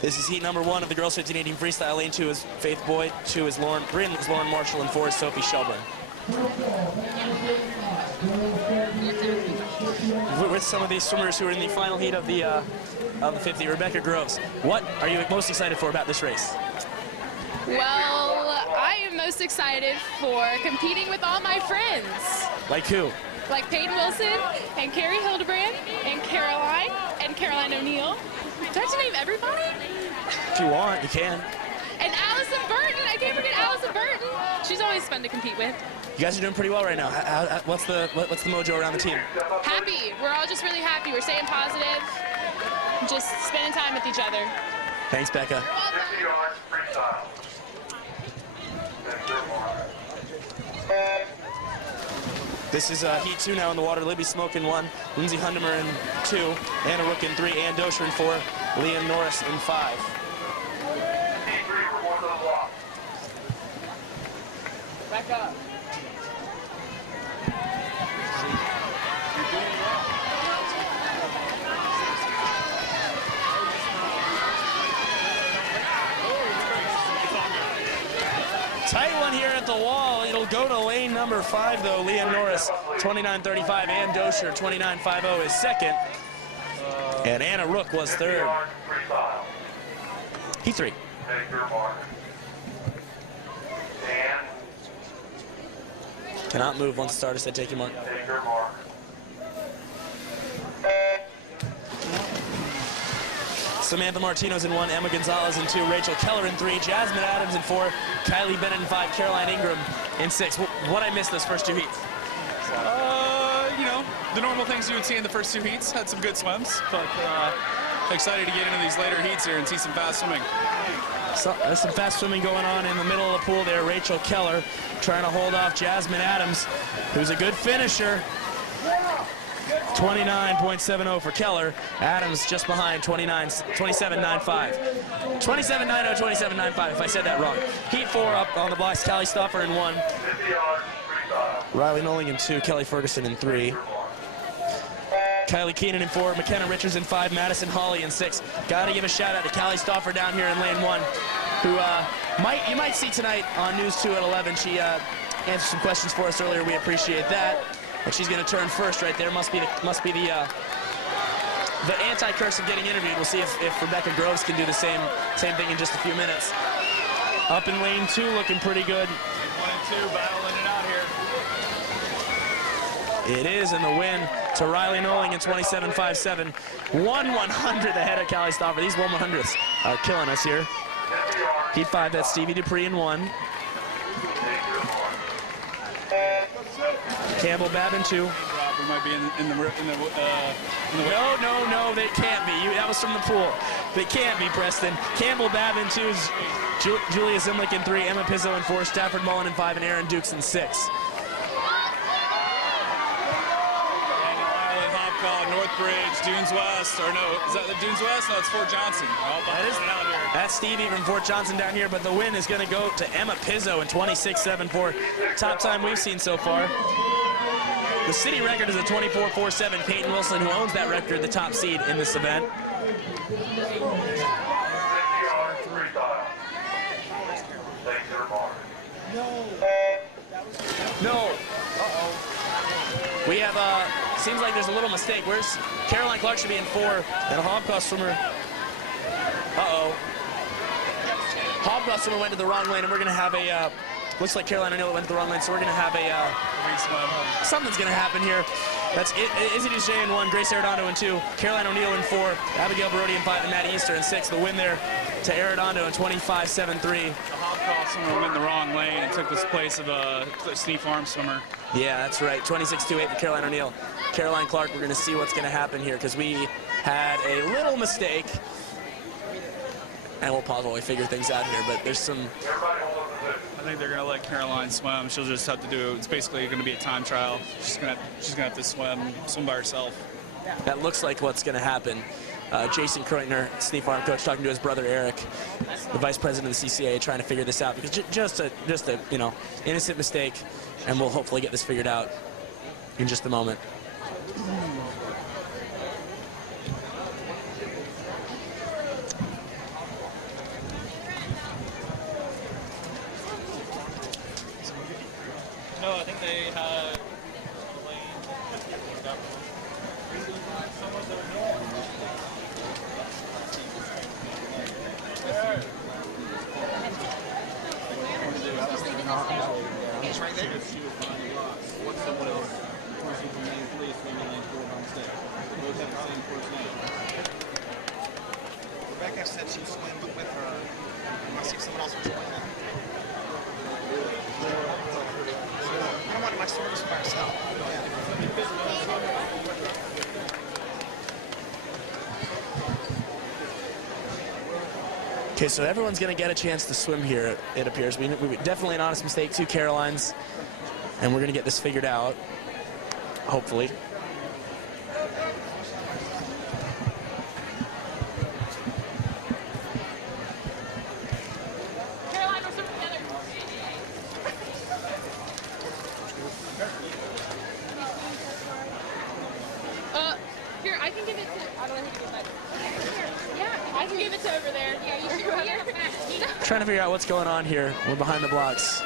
This is heat number 1 of the girls 15-18 freestyle. Lane 2 is Faith Boyd, 2 is Lauren, 3 is Lauren Marshall, and 4 is Sophie Shelburne. With some of these swimmers who are in the final heat of the 50, Rebecca Groves, what are you most excited for about this race? Well, I am most excited for competing with all my friends. Like who? Like Peyton Wilson, and Carrie Hildebrand, and Caroline O'Neill. Do I have to name everybody? If you want, you can. And Allison Burton. I can't forget Allison Burton. She's always fun to compete with. You guys are doing pretty well right now. What's the mojo around the team? Happy. We're all just really happy. We're staying positive, just spending time with each other. Thanks, Becca. This is heat 2 now in the water. Libby Smoke in 1, Lindsay Hundemer in 2, Anna Rook in 3, Ann Dosher in 4, Leah Norris in 5. Back up. Tight one here at the wall. It'll go to lane number 5, though. Leah Norris, 29.35. Ann Dosher, 29.50 is second. And Anna Rook was third. Heat 3. Cannot move once the starter said take your mark. Samantha Martino's in 1, Emma Gonzalez in 2, Rachel Keller in 3, Jasmine Adams in 4, Kylie Bennett in 5, Caroline Ingram in 6. What I missed those first 2 heats? You know, the normal things you would see in the first 2 heats. Had some good swims, but excited to get into these later heats here and see some fast swimming. So, there's some fast swimming going on in the middle of the pool there. Rachel Keller trying to hold off Jasmine Adams, who's a good finisher. 29.70 for Keller. Adams just behind, 27.95. 27.90, 27.95, if I said that wrong. Heat 4 up on the blocks, Callie Stauffer in 1. Riley Noling in 2, Kelly Ferguson in 3. Kylie Keenan in 4, McKenna Richards in 5, Madison Hawley in 6. Gotta give a shout out to Callie Stauffer down here in lane 1, who you might see tonight on News 2 at 11. She answered some questions for us earlier. We appreciate that. And she's going to turn first right there. Must be the anti-curse of getting interviewed. We'll see if Rebecca Groves can do the same thing in just a few minutes. Up in lane 2, looking pretty good. 1 and 2 battling it out here. It is, and the win to Riley Noling in 27.57. 1/100th ahead of Callie Stauffer. These 1/100ths are killing us here. Heat 5, that's Stevie Dupree in 1. Campbell Babin 2. We might be in the No, they can't be. That was from the pool. They can't be, Preston. Campbell Babin 2, Julia Zimlick in 3, Emma Pizzo in 4, Stafford Mullen in 5, and Aaron Dukes in 6. Northbridge, Dunes West, or no, is that the Dunes West? No, it's Fort Johnson. That's Stevie from Fort Johnson down here, but the win is going to go to Emma Pizzo in 26.74. Top time we've seen so far. The city record is a 24.47. Peyton Wilson, who owns that record, the top seed in this event. No. We have seems like there's a little mistake. Where's Caroline Clark should be in 4, and a Hobcross swimmer. Hobcross swimmer went to the wrong lane, and we're gonna have a. Looks like Caroline O'Neill went to the wrong lane, so we're gonna have a. Something's gonna happen here. That's Izzy Duchesne in 1, Grace Arredondo in 2, Caroline O'Neill in 4, Abigail Barodi in 5, and Maddie Easter in 6. The win there to Arredondo in 25.73. The Hobcross swimmer went in the wrong lane and took this place of a Steve Farm swimmer. Yeah, that's right. 26.28 for Caroline O'Neill. Caroline Clark, we're going to see what's going to happen here because we had a little mistake. And we'll pause while we figure things out here, but there's some... I think they're going to let Caroline swim. She'll just have to do, it's basically going to be a time trial. She's going to have to swim by herself. That looks like what's going to happen. Jason Kreutner, Steve Farm coach, talking to his brother Eric, the vice president of the CCAA, trying to figure this out because just a innocent mistake, and we'll hopefully get this figured out in just a moment. said she'd swim with her. I want to see if someone else would join them. I don't want my service by herself. Okay, so everyone's going to get a chance to swim here, it appears. We definitely an honest mistake, 2 Carolines, and we're going to get this figured out, hopefully. Caroline, we're swimming together. Here, I can give it to, I don't know who to give that. Yeah, I can give it to over there. Yeah, you should be here. Trying to figure out what's going on here. We're behind the blocks.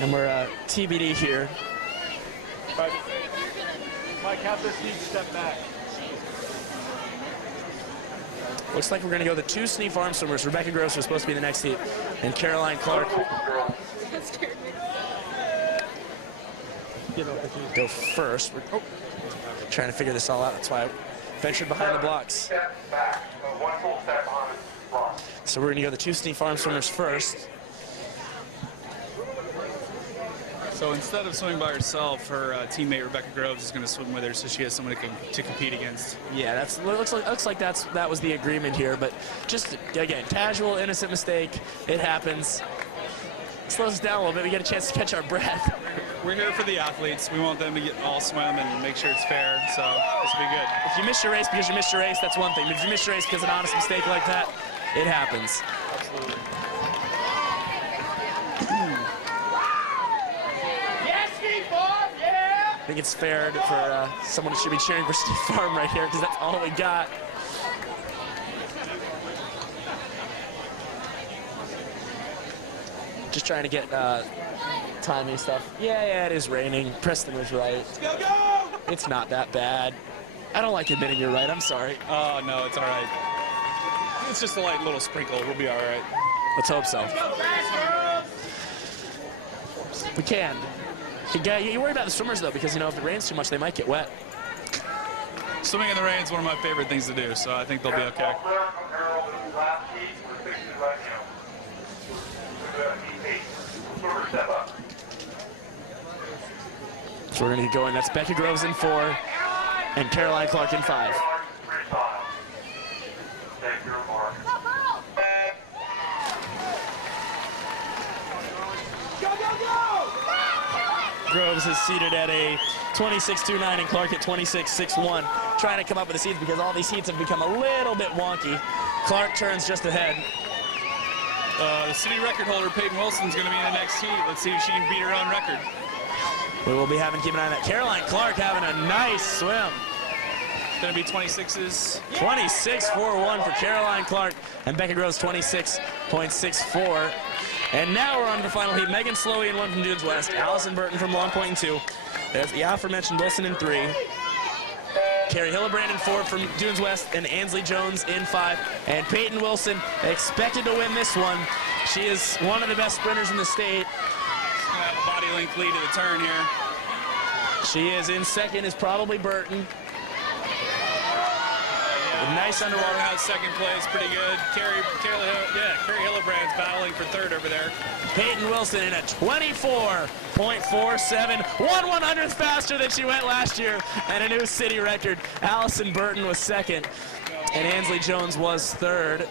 And we're TBD here. Mike, have this heat step back. Looks like we're going to go the 2 Sneef arm swimmers. Rebecca Gross was supposed to be the next heat. And Caroline Clark go first. We're trying to figure this all out. That's why I ventured behind the blocks. So we're going to go the 2 Sneef arm swimmers first. So instead of swimming by herself, her teammate Rebecca Groves is going to swim with her, so she has someone to compete against. Yeah, that's looks like that was the agreement here. But just again, casual, innocent mistake. It happens. Slows us down a little bit. We get a chance to catch our breath. We're here for the athletes. We want them to all swim and make sure it's fair. So this will be good. If you miss your race because you missed your race, that's one thing. But if you miss your race because of an honest mistake like that, it happens. Absolutely. I think it's fair for someone who should be cheering for Steve Farm right here because that's all we got. Just trying to get timing stuff. Yeah, it is raining. Preston was right. Go, go! It's not that bad. I don't like admitting you're right. I'm sorry. Oh, no, it's all right. It's just a light little sprinkle. We'll be all right. Let's hope so. We can. You worry about the swimmers, though, because, you know, if it rains too much, they might get wet. Swimming in the rain is one of my favorite things to do, so I think they'll be okay. So we're going to get going. That's Becca Groves in 4 and Caroline Clark in 5. Groves is seated at a 26.29 and Clark at 26.61. Trying to come up with the seeds because all these heats have become a little bit wonky. Clark turns just ahead. The city record holder, Peyton Wilson, is going to be in the next heat. Let's see if she can beat her own record. We will be keep an eye on that. Caroline Clark having a nice swim. Going to be 26s. 26.41 for Caroline Clark and Becca Groves 26.64. And now we're on to the final heat. Megan Slowey in 1 from Dunes West. Allison Burton from Long Point in 2. There's the aforementioned Wilson in 3. Carrie Hillebrand in 4 from Dunes West and Ansley Jones in 5. And Peyton Wilson expected to win this one. She is one of the best sprinters in the state. She's going to have a body length lead to the turn here. She is in 2nd is probably Burton. Nice underwater. Out second place, pretty good. Carrie Hillebrand's battling for 3rd over there. Peyton Wilson in a 24.47, 1/100th faster than she went last year, and a new city record. Allison Burton was 2nd, and Ansley Jones was 3rd.